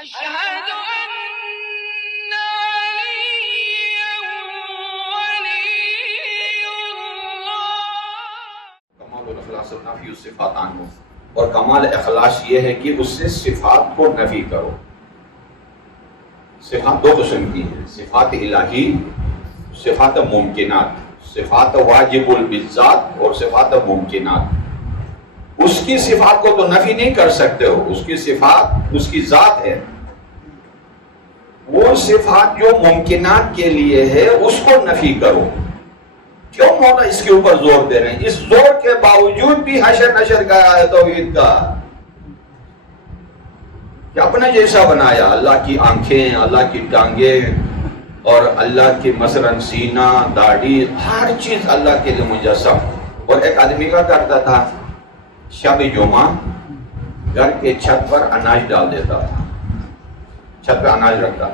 أشهد أن عليا ولي الله. کمال الاخلاص نفی الصفات عنہ، اور کمال اخلاص یہ ہے کہ اس سے صفات کو نفی کرو۔ صفات دو قسم کی ہیں، صفات الہی، صفات ممکنات، صفات واجب بالذات اور صفات ممکنات۔ اس کی صفات کو تو نفی نہیں کر سکتے ہو، اس کی صفات اس کی ذات ہے۔ وہ صفات جو ممکنات کے لیے ہے اس کو نفی کرو۔ کیوں مولا اس کے اوپر زور دے رہے ہیں؟ اس زور کے باوجود بھی حشر نشر گیا ہے توحید کا، کہ اپنے جیسا بنایا، اللہ کی آنکھیں، اللہ کی ٹانگیں، اور اللہ کی مثلا سینہ، داڑھی، ہر چیز اللہ کے لیے مجسم۔ اور ایک آدمی کا کرتا تھا، شب جمعہ گھر کے چھت پر اناج ڈال دیتا تھا، چھت پہ اناج رکھتا۔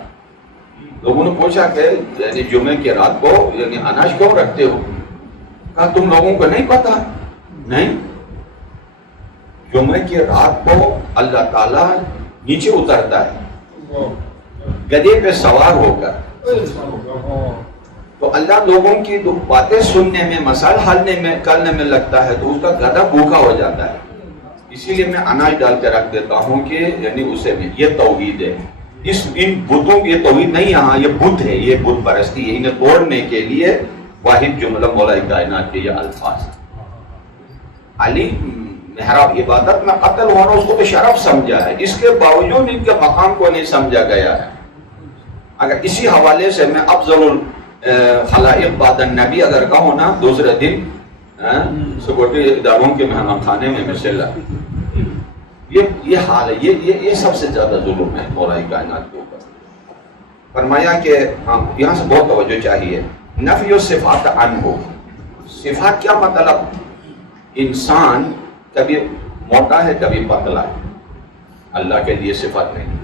لوگوں نے پوچھا کہ یعنی جمعے کی رات کو یعنی اناج کیوں رکھتے ہو؟ کہا تم لوگوں کو نہیں پتا؟ نہیں، جمعے کی رات کو اللہ تعالیٰ نیچے اترتا ہے گدھے پہ سوار ہو کر، تو اللہ لوگوں کی باتیں سننے میں، مسائل حل کرنے میں لگتا ہے، تو اس کا گدھا بھوکا ہو جاتا ہے۔ اسی لیے میں اناج ڈال کے رکھ دیتا ہوں کہ یعنی اسے میں، یہ توحید ہے۔ ان بتوں کی یہ توحید نہیں، یہاں یہ بت ہے، یہ بت پرستی ہے۔ انہیں توڑنے کے لیے واحد جملہ مولا کائنات کے یہ الفاظ۔ علی محراب عبادت میں قتل ہونا اس کو تو شرف سمجھا ہے، اس کے باوجود ان کے مقام کو نہیں سمجھا گیا ہے۔ اگر اسی حوالے سے میں افضل الخلائق بعد النبی اگر کہوں نا، دوسرے دن سیکورٹی اداروں کے مہمان خانے میں مثلا یہ حال ہے، یہ سب سے زیادہ ظلم ہے مولا کائنات کے اوپر۔ فرمایا کہ یہاں سے بہت توجہ چاہیے، نفی الصفات عنہ۔ صفات کیا مطلب؟ انسان کبھی موٹا ہے، کبھی پتلا ہے، اللہ کے لیے صفت نہیں۔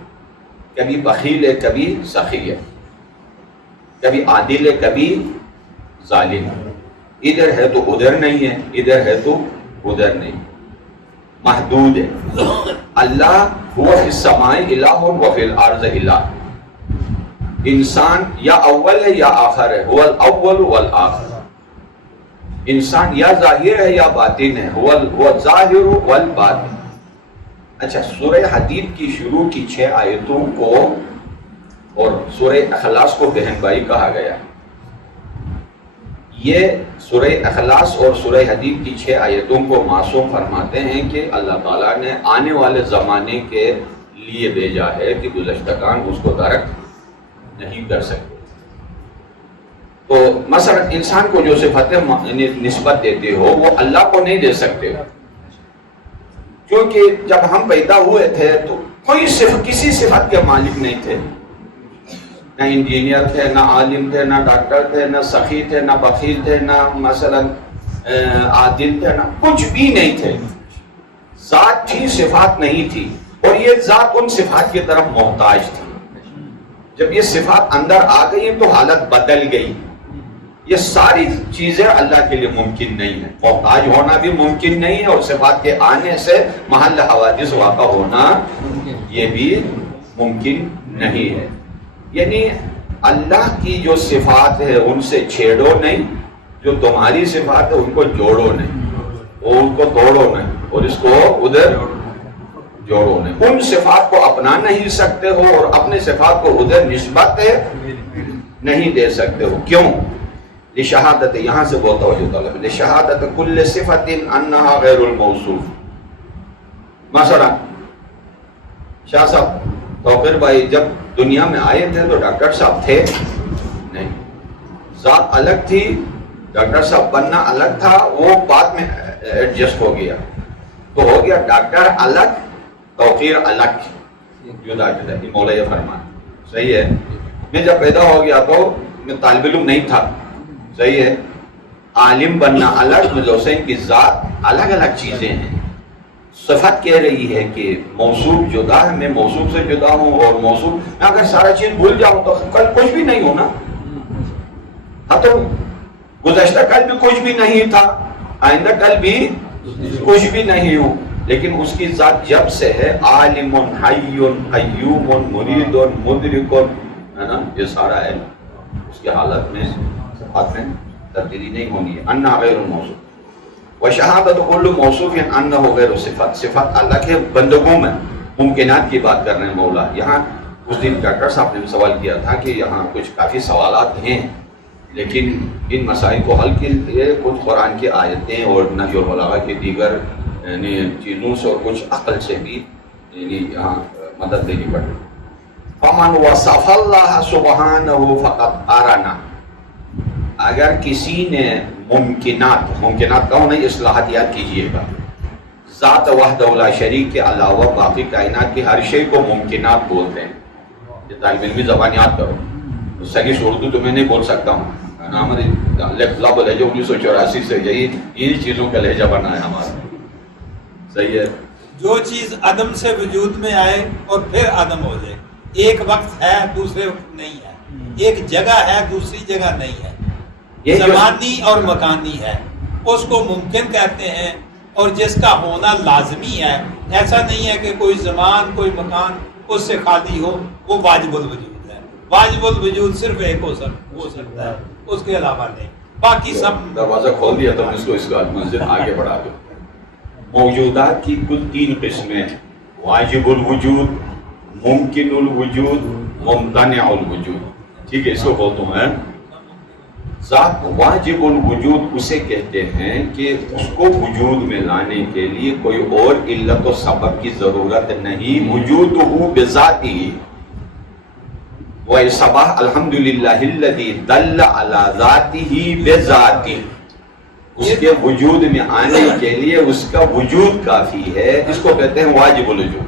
کبھی بخیل ہے، کبھی سخی ہے، کبھی عادل ہے، کبھی ظالم ہے، ادھر ہے تو ادھر نہیں ہے، ادھر ہے تو ادھر نہیں، محدود ہے۔ اللہ هو فی السماء الہ و فی الارض الہ۔ انسان یا اول ہے یا آخر ہے، هو الاول والآخر۔ انسان یا ظاہر ہے یا باطن ہے، هو الظاہر والباطن۔ اچھا، سورہ حدید کی شروع کی 6 آیتوں کو اور سورہ اخلاص کو بہن بھائی کہا گیا۔ یہ سورہ اخلاص اور سورہ حدید کی 6 آیتوں کو معصوم فرماتے ہیں کہ اللہ تعالیٰ نے آنے والے زمانے کے لیے بھیجا ہے کہ گزشتگان اس کو درک نہیں کر سکتے۔ تو مثلا انسان کو جو صفتیں نسبت دیتے ہو وہ اللہ کو نہیں دے سکتے، کیونکہ جب ہم پیدا ہوئے تھے تو کوئی کسی صفت کے مالک نہیں تھے، نہ انجینئر تھے، نہ عالم تھے، نہ ڈاکٹر تھے، نہ سخی تھے، نہ بخیل تھے، نہ مثلا عادل تھے، نہ کچھ بھی نہیں تھے۔ ذات تھی، صفات نہیں تھی، اور یہ ذات ان صفات کی طرف محتاج تھی۔ جب یہ صفات اندر آ گئی تو حالت بدل گئی۔ یہ ساری چیزیں اللہ کے لیے ممکن نہیں ہے، محتاج ہونا بھی ممکن نہیں ہے، اور صفات کے آنے سے محل حوادث واقع ہونا یہ بھی ممکن نہیں ہے۔ یعنی اللہ کی جو صفات ہے ان سے چھیڑو نہیں، جو تمہاری صفات ہے ان کو جوڑو نہیں، اور ان کو توڑو نہیں، اور اس کو ادھر جوڑو نہیں۔ ان صفات کو اپنا نہیں سکتے ہو اور اپنے صفات کو ادھر نسبت نہیں دے سکتے ہو۔ کیوں؟ لشہادت، یہاں سے بہت توجہ طلب ہے، لشہادت کل صفت انہا غیر الموصوف۔ مثلا شاہ صاحب توقیر بھائی جب دنیا میں آئے تھے تو ڈاکٹر صاحب تھے نہیں، ذات الگ تھی، ڈاکٹر صاحب بننا الگ تھا، وہ بعد میں ایڈجسٹ ہو گیا، تو ہو گیا ڈاکٹر الگ، توقیر الگ، جدا جدا۔ مولا یہ فرمان صحیح ہے۔ میں جب پیدا ہو گیا تو میں طالب علم نہیں تھا، صحیح ہے، عالم بننا الگ، مرزا حسین کی ذات الگ الگ چیزیں ہیں۔ صفت کہہ رہی ہے کہ موصوف جدا ہے، میں موصوف سے جدا ہوں، اور موصوف میں اگر سارا چیز بھول جاؤں تو کل کچھ بھی نہیں ہونا۔ ہاں تو گزشتہ کل بھی کچھ بھی نہیں تھا، آئندہ کل بھی کچھ بھی نہیں ہوں۔ لیکن اس کی ذات جب سے ہے عالم حی قیوم مرید مدرک، ہے نا، یہ سارا ہے، اس کی حالت میں صفات میں تبدیلی نہیں ہونی ہے. انہ غیر موصوف وشہادت کل موصوف انہ غیر صفات، صفات اللہ کے بندگوں میں ممکنات کی بات کر رہے ہیں مولا. یہاں اس دن ڈاکٹر صاحب نے سوال کیا تھا کہ یہاں کچھ کافی سوالات ہیں، لیکن ان مسائل کو حل کے لیے کچھ قرآن کی آیتیں اور نحو البلاغہ کے دیگر یعنی چیزوں سے اور کچھ عقل سے بھی یعنی یہاں مدد لینی پڑے. فمن وصف اللہ سبحانہ فقط ارنا، اگر کسی نے ممکنات کہو نہیں، اصلاحات یاد کیجئے گا، ذات وحدہ لا شریک کے علاوہ باقی کائنات کی ہر شے کو ممکنات بولتے ہیں. یہ طالب علمی زبان یاد کرو، صحیح اردو تو میں نہیں بول سکتا ہوں، ہمارے لفظ لہجہ 1984 سے یہی چیزوں کا لہجہ بنا ہے ہمارا. صحیح ہے. جو چیز عدم سے وجود میں آئے اور پھر عدم ہو جائے، ایک وقت ہے دوسرے وقت نہیں ہے، ایک جگہ ہے دوسری جگہ نہیں ہے، زمانی اور مکانی ہے، اس کو ممکن کہتے ہیں. اور جس کا ہونا لازمی ہے، ایسا نہیں ہے کہ کوئی زمان کوئی مکان اس سے خالی ہو، وہ واجب الوجود ہے. واجب الوجود صرف ایک ہو سکتا ہے، اس کے علاوہ نہیں. باقی سب دروازہ کھول دیا تو اس کو اس کا مسجد آگے بڑھا دو. موجودات کی کل 3 قسمیں، واجب الوجود، ممکن الوجود، ممتنع الوجود. ٹھیک ہے، اس کو بولتا ہوں میں. ذات واجب الوجود اسے کہتے ہیں کہ اس کو وجود میں لانے کے لیے کوئی اور علت و سبب کی ضرورت نہیں، وجودہ بذاتہ. وَيَصْبَحْ الحمد للہ الذی دل علی ذاتہ بذاتہ، اس کے وجود میں آنے کے لیے اس کا وجود کافی ہے، جس کو کہتے ہیں واجب الوجود.